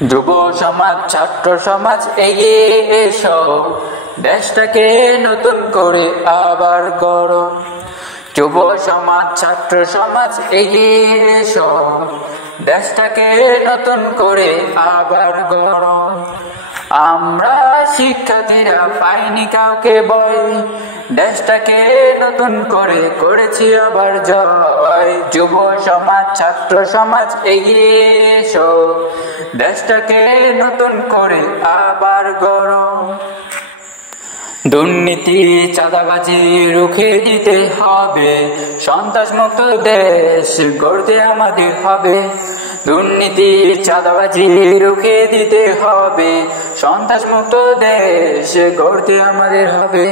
যুব সমাজ, ছাত্র সমাজ এগিয়ে এসো, দেশটাকে নতুন করে আবার গড়ো। যুব সমাজ, ছাত্র সমাজ এগিয়ে এসো, দেশটাকে নতুন করে আবার গড়ো। আমরা শিক্ষার্থীরা পাইনি কাউকে বল, দেশটাকে নতুন করে করেছি আবার জয়। যুব সমাজ, ছাত্র সমাজ এগিয়ে এসো, দেশটাকে নতুন করে আবার গড়ো। দুর্নীতি চাঁদাবাজি রুখে দিতে হবে, সন্ত্রাস মুক্ত দেশ গড়তে আমাদের হবে। দুর্নীতি চাঁদাবাজি রুখে দিতে হবে, সন্ত্রাস মুক্ত দেশ গড়তে আমাদের হবে।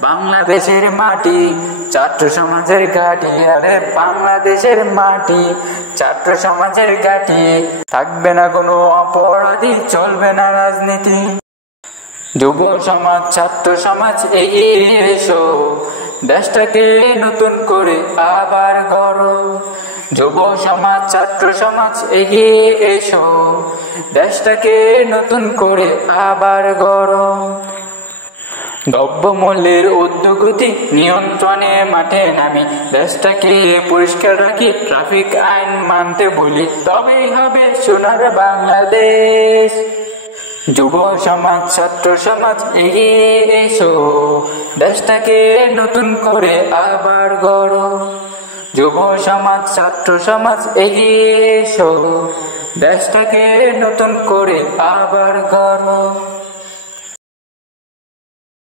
বাংলাদেশের মাটি ছাত্র সমাজের ঘাঁটি, আরে বাংলাদেশের মাটি ছাত্র সমাজের ঘাঁটি। থাকবে না কোনো অপরাধী, চলবে না রাজনীতি। যুব সমাজ, ছাত্র সমাজ এগিয়ে এসো, দেশটাকে নতুন করে আবার গড়ো। যুব সমাজ, ছাত্র সমাজ এগিয়ে এসো, দেশটাকে নতুন করে আবার গড়ো। দ্রব্যমূল্যের ঊর্ধ্বগতি নিয়ন্ত্রণে মাঠে নামি, দেশটাকে পরিষ্কার রাখি, ট্রাফিক আইন মানতে বলি, তবেই হবে সোনার বাংলাদেশ। যুব সমাজ, ছাত্র সমাজ এগিয়ে এসো, দেশটাকে নতুন করে আবার গড়ো। যুব সমাজ, ছাত্র সমাজ এগিয়ে এসো, দেশটাকে নতুন করে আবার গড়ো।